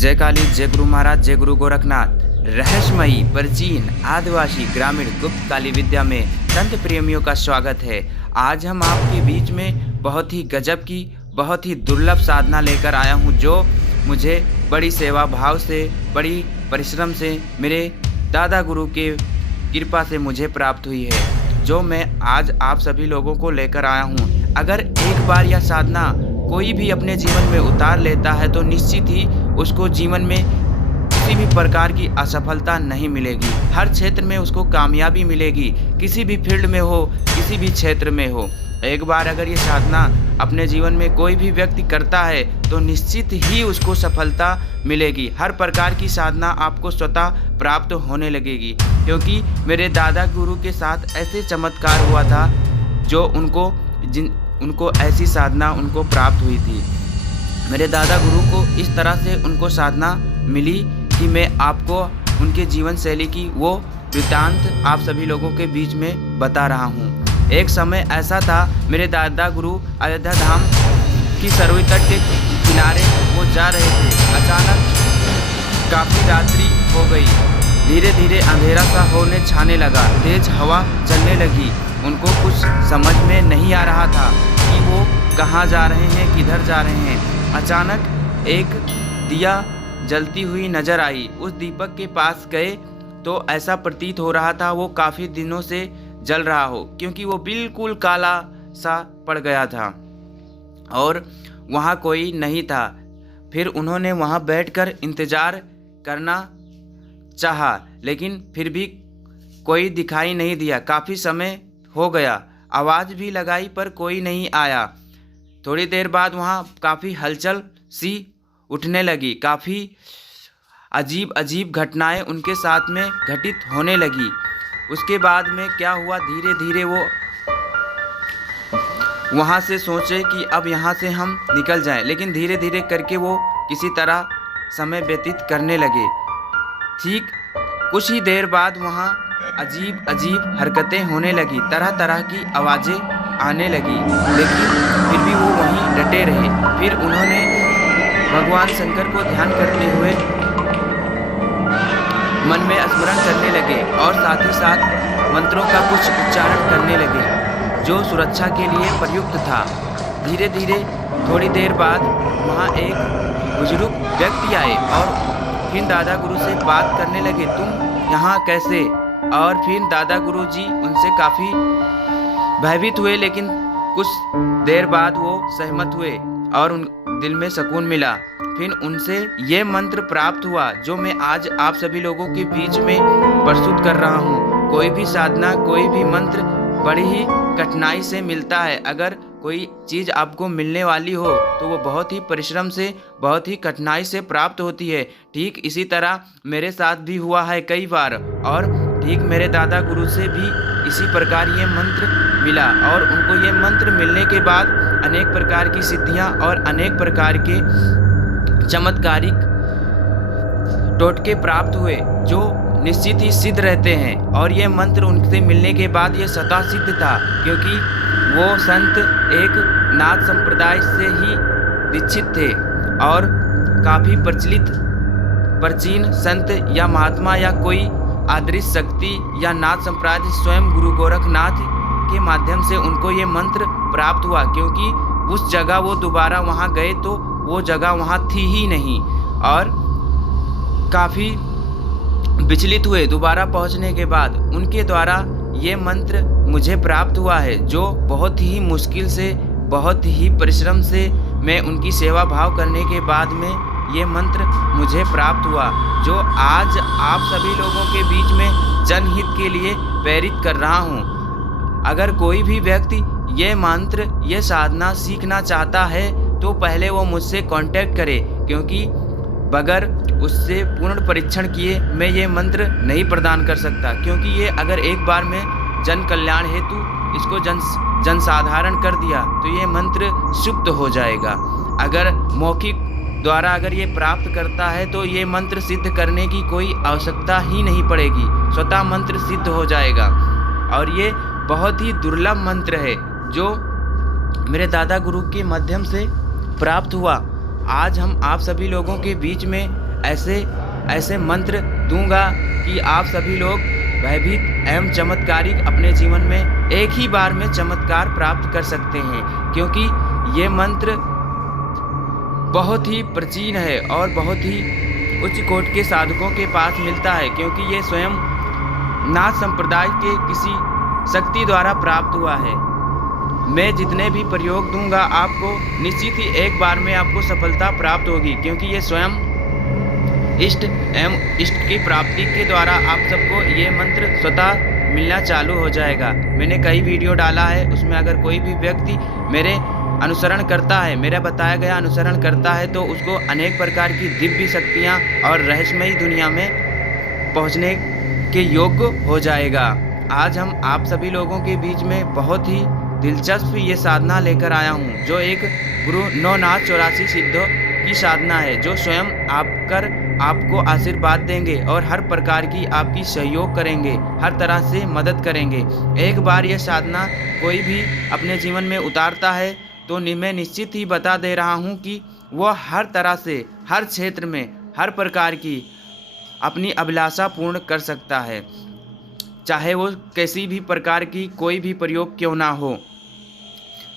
जय काली, जय गुरु महाराज, जय गुरु गोरखनाथ। रहस्यमयी प्राचीन आदिवासी ग्रामीण गुप्त काली विद्या में संत प्रेमियों का स्वागत है। आज हम आपके बीच में बहुत ही गजब की, बहुत ही दुर्लभ साधना लेकर आया हूँ, जो मुझे बड़ी सेवा भाव से, बड़ी परिश्रम से, मेरे दादा गुरु के कृपा से मुझे प्राप्त हुई है, जो मैं आज आप सभी लोगों को लेकर आया हूँ। अगर एक बार यह साधना कोई भी अपने जीवन में उतार लेता है तो निश्चित ही उसको जीवन में किसी भी प्रकार की असफलता नहीं मिलेगी। हर क्षेत्र में उसको कामयाबी मिलेगी, किसी भी फील्ड में हो, किसी भी क्षेत्र में हो। एक बार अगर ये साधना अपने जीवन में कोई भी व्यक्ति करता है तो निश्चित ही उसको सफलता मिलेगी। हर प्रकार की साधना आपको स्वतः प्राप्त होने लगेगी, क्योंकि मेरे दादा गुरु के साथ ऐसे चमत्कार हुआ था जो उनको ऐसी साधना उनको प्राप्त हुई थी। मेरे दादा गुरु को इस तरह से उनको साधना मिली कि मैं आपको उनके जीवन शैली की वो वृत्तांत आप सभी लोगों के बीच में बता रहा हूँ। एक समय ऐसा था, मेरे दादा गुरु अयोध्या धाम की सरयू तट के किनारे वो जा रहे थे। अचानक काफ़ी रात्रि हो गई, धीरे धीरे अंधेरा सा होने छाने लगा, तेज हवा चलने लगी। उनको कुछ समझ में नहीं आ रहा था कि वो कहाँ जा रहे हैं, किधर जा रहे हैं। अचानक एक दिया जलती हुई नजर आई। उस दीपक के पास गए तो ऐसा प्रतीत हो रहा था वो काफ़ी दिनों से जल रहा हो, क्योंकि वो बिल्कुल काला सा पड़ गया था और वहाँ कोई नहीं था। फिर उन्होंने वहाँ बैठकर इंतज़ार करना चाहा, लेकिन फिर भी कोई दिखाई नहीं दिया। काफ़ी समय हो गया, आवाज़ भी लगाई पर कोई नहीं आया। थोड़ी देर बाद वहाँ काफ़ी हलचल सी उठने लगी, काफ़ी अजीब अजीब घटनाएं उनके साथ में घटित होने लगी। उसके बाद में क्या हुआ, धीरे धीरे वो वहाँ से सोचे कि अब यहाँ से हम निकल जाएं, लेकिन धीरे धीरे करके वो किसी तरह समय व्यतीत करने लगे। ठीक कुछ ही देर बाद वहाँ अजीब अजीब हरकतें होने लगी, तरह तरह की आवाज़ें आने लगी, लेकिन फिर भी वो वहीं डटे रहे। फिर उन्होंने भगवान शंकर को ध्यान करते हुए मन में स्मरण करने लगे और साथ ही साथ मंत्रों का कुछ उच्चारण करने लगे, जो सुरक्षा के लिए प्रयुक्त था। धीरे धीरे थोड़ी देर बाद वहाँ एक बुजुर्ग व्यक्ति आए और फिर दादा गुरु से बात करने लगे, तुम यहाँ कैसे? और फिर दादा गुरु जी उनसे काफ़ी भयभीत हुए, लेकिन कुछ देर बाद वो सहमत हुए और उन दिल में सुकून मिला। फिर उनसे ये मंत्र प्राप्त हुआ जो मैं आज आप सभी लोगों के बीच में प्रस्तुत कर रहा हूँ। कोई भी साधना, कोई भी मंत्र बड़ी ही कठिनाई से मिलता है। अगर कोई चीज़ आपको मिलने वाली हो तो वो बहुत ही परिश्रम से, बहुत ही कठिनाई से प्राप्त होती है। ठीक इसी तरह मेरे साथ भी हुआ है कई बार, और ठीक मेरे दादा गुरु से भी इसी प्रकार ये मंत्र मिला, और उनको ये मंत्र मिलने के बाद अनेक प्रकार की सिद्धियां और अनेक प्रकार के चमत्कारिक टोटके प्राप्त हुए, जो निश्चित ही सिद्ध रहते हैं। और ये मंत्र उनसे मिलने के बाद ये स्वतः सिद्ध था, क्योंकि वो संत एक नाथ संप्रदाय से ही दीक्षित थे और काफ़ी प्रचलित प्राचीन संत या महात्मा या कोई आदर्श शक्ति या नाथ संप्रदाय स्वयं गुरु गोरखनाथ के माध्यम से उनको ये मंत्र प्राप्त हुआ, क्योंकि उस जगह वो दोबारा वहाँ गए तो वो जगह वहाँ थी ही नहीं, और काफ़ी विचलित हुए। दोबारा पहुँचने के बाद उनके द्वारा ये मंत्र मुझे प्राप्त हुआ है, जो बहुत ही मुश्किल से, बहुत ही परिश्रम से मैं उनकी सेवा भाव करने के बाद में ये मंत्र मुझे प्राप्त हुआ, जो आज आप सभी लोगों के बीच में जनहित के लिए प्रेरित कर रहा हूँ। अगर कोई भी व्यक्ति ये मंत्र, ये साधना सीखना चाहता है तो पहले वो मुझसे कांटेक्ट करे, क्योंकि बगैर उससे पूर्ण परीक्षण किए मैं ये मंत्र नहीं प्रदान कर सकता। क्योंकि ये अगर एक बार में जन कल्याण हेतु इसको जनसाधारण कर दिया तो ये मंत्र सुप्त हो जाएगा। अगर मौखिक द्वारा अगर ये प्राप्त करता है तो ये मंत्र सिद्ध करने की कोई आवश्यकता ही नहीं पड़ेगी, स्वतः मंत्र सिद्ध हो जाएगा। और ये बहुत ही दुर्लभ मंत्र है जो मेरे दादा गुरु के माध्यम से प्राप्त हुआ। आज हम आप सभी लोगों के बीच में ऐसे ऐसे मंत्र दूंगा कि आप सभी लोग भयभीत एवं चमत्कारिक अपने जीवन में एक ही बार में चमत्कार प्राप्त कर सकते हैं, क्योंकि ये मंत्र बहुत ही प्राचीन है और बहुत ही उच्च कोटि के साधकों के पास मिलता है, क्योंकि ये स्वयं नाथ संप्रदाय के किसी शक्ति द्वारा प्राप्त हुआ है। मैं जितने भी प्रयोग दूंगा आपको निश्चित ही एक बार में आपको सफलता प्राप्त होगी, क्योंकि ये स्वयं इष्ट एवं इष्ट की प्राप्ति के द्वारा आप सबको ये मंत्र स्वतः मिलना चालू हो जाएगा। मैंने कई वीडियो डाला है, उसमें अगर कोई भी व्यक्ति मेरे अनुसरण करता है, मेरा बताया गया अनुसरण करता है, तो उसको अनेक प्रकार की दिव्य शक्तियाँ और रहस्यमयी दुनिया में पहुँचने के योग्य हो जाएगा। आज हम आप सभी लोगों के बीच में बहुत ही दिलचस्प ये साधना लेकर आया हूँ, जो एक गुरु 984 सिद्धों की साधना है, जो स्वयं आपको आशीर्वाद देंगे और हर प्रकार की आपकी सहयोग करेंगे, हर तरह से मदद करेंगे। एक बार यह साधना कोई भी अपने जीवन में उतारता है तो मैं निश्चित ही बता दे रहा हूँ कि वह हर तरह से, हर क्षेत्र में, हर प्रकार की अपनी अभिलाषा पूर्ण कर सकता है, चाहे वो किसी भी प्रकार की कोई भी प्रयोग क्यों ना हो।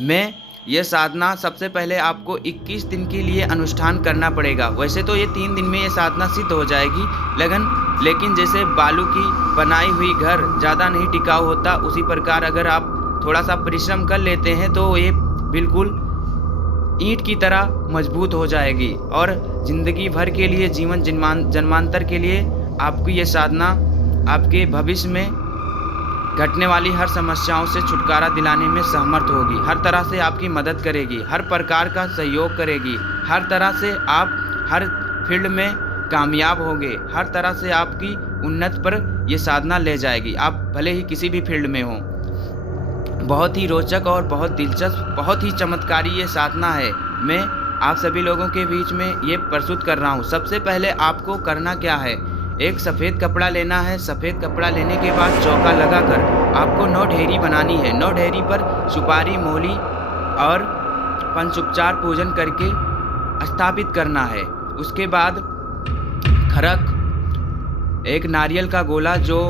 मैं यह साधना सबसे पहले आपको 21 दिन के लिए अनुष्ठान करना पड़ेगा। वैसे तो ये 3 दिन में ये साधना सिद्ध हो जाएगी, लेकिन जैसे बालू की बनाई हुई घर ज़्यादा नहीं टिकाऊ होता, उसी प्रकार अगर आप थोड़ा सा परिश्रम कर लेते हैं तो ये बिल्कुल ईंट की तरह मजबूत हो जाएगी और ज़िंदगी भर के लिए, जीवन जन्मांतर के लिए आपकी ये साधना आपके भविष्य में घटने वाली हर समस्याओं से छुटकारा दिलाने में समर्थ होगी। हर तरह से आपकी मदद करेगी, हर प्रकार का सहयोग करेगी, हर तरह से आप हर फील्ड में कामयाब होंगे, हर तरह से आपकी उन्नति पर यह साधना ले जाएगी, आप भले ही किसी भी फील्ड में हों। बहुत ही रोचक और बहुत दिलचस्प, बहुत ही चमत्कारी ये साधना है। मैं आप सभी लोगों के बीच में ये प्रस्तुत कर रहा हूँ। सबसे पहले आपको करना क्या है, एक सफ़ेद कपड़ा लेना है। सफ़ेद कपड़ा लेने के बाद चौका लगाकर आपको 9 ढेरी बनानी है। 9 ढेरी पर सुपारी, मोली और पंचोपचार पूजन करके स्थापित करना है। उसके बाद खरक, एक नारियल का गोला जो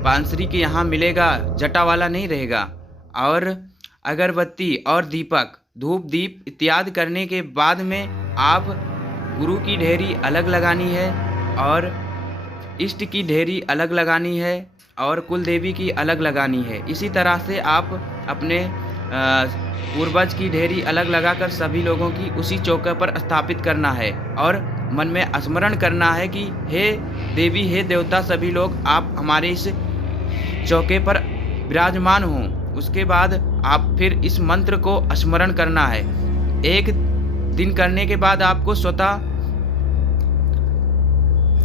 पानसरी के यहाँ मिलेगा, जटा वाला नहीं रहेगा, और अगरबत्ती और दीपक, धूप दीप इत्यादि करने के बाद में आप गुरु की ढेरी अलग लगानी है और इष्ट की ढेरी अलग लगानी है और कुल देवी की अलग लगानी है। इसी तरह से आप अपने पूर्वज की ढेरी अलग लगाकर सभी लोगों की उसी चौके पर स्थापित करना है और मन में स्मरण करना है कि हे देवी, हे देवता, सभी लोग आप हमारे इस चौके पर विराजमान हों। उसके बाद आप फिर इस मंत्र को स्मरण करना है। एक दिन करने के बाद आपको स्वतः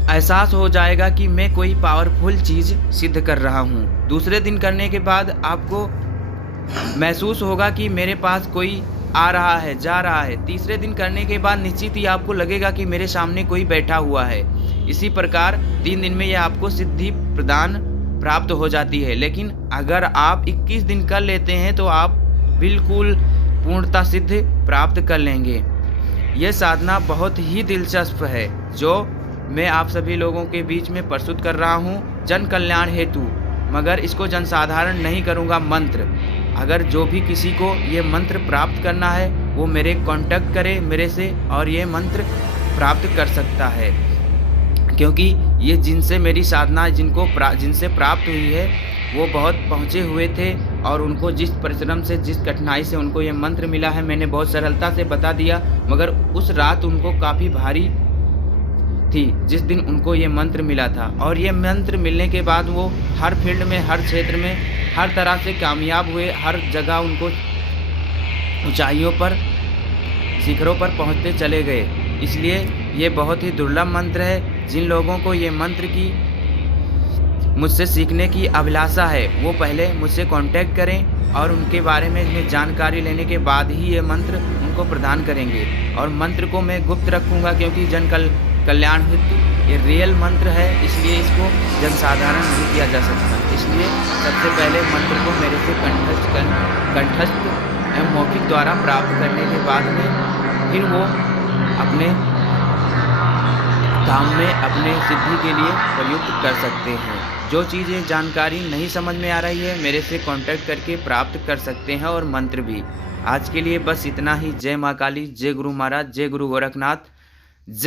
एहसास हो जाएगा कि मैं कोई पावरफुल चीज़ सिद्ध कर रहा हूँ। दूसरे दिन करने के बाद आपको महसूस होगा कि मेरे पास कोई आ रहा है, जा रहा है। तीसरे दिन करने के बाद निश्चित ही आपको लगेगा कि मेरे सामने कोई बैठा हुआ है। इसी प्रकार 3 दिन में यह आपको सिद्धि प्रदान प्राप्त हो जाती है। लेकिन अगर आप 21 दिन कर लेते हैं तो आप बिल्कुल पूर्णता सिद्धि प्राप्त कर लेंगे। यह साधना बहुत ही दिलचस्प है, जो मैं आप सभी लोगों के बीच में प्रस्तुत कर रहा हूँ जन कल्याण हेतु, मगर इसको जनसाधारण नहीं करूँगा। मंत्र, अगर जो भी किसी को ये मंत्र प्राप्त करना है वो मेरे कांटेक्ट करे मेरे से और ये मंत्र प्राप्त कर सकता है, क्योंकि ये जिनसे मेरी साधना जिनसे प्राप्त हुई है वो बहुत पहुँचे हुए थे और उनको जिस परिश्रम से, जिस कठिनाई से उनको ये मंत्र मिला है, मैंने बहुत सरलता से बता दिया, मगर उस रात उनको काफ़ी भारी थी जिस दिन उनको ये मंत्र मिला था। और ये मंत्र मिलने के बाद वो हर फील्ड में, हर क्षेत्र में, हर तरह से कामयाब हुए। हर जगह उनको ऊंचाइयों पर, शिखरों पर पहुंचते चले गए। इसलिए ये बहुत ही दुर्लभ मंत्र है। जिन लोगों को ये मंत्र की मुझसे सीखने की अभिलाषा है वो पहले मुझसे कांटेक्ट करें और उनके बारे में जानकारी लेने के बाद ही ये मंत्र उनको प्रदान करेंगे। और मंत्र को मैं गुप्त रखूँगा, क्योंकि कल्याण हेतु ये रियल मंत्र है, इसलिए इसको जनसाधारण नहीं किया जा सकता। इसलिए सबसे पहले मंत्र को मेरे से कंठस्थ एवं मौखिक द्वारा प्राप्त करने के बाद में फिर वो अपने काम में अपने सिद्धि के लिए प्रयुक्त कर सकते हैं। जो चीज़ें जानकारी नहीं समझ में आ रही है मेरे से कांटेक्ट करके प्राप्त कर सकते हैं, और मंत्र भी। आज के लिए बस इतना ही। जय माँ काली, जय गुरु महाराज, जय गुरु गोरखनाथ, जय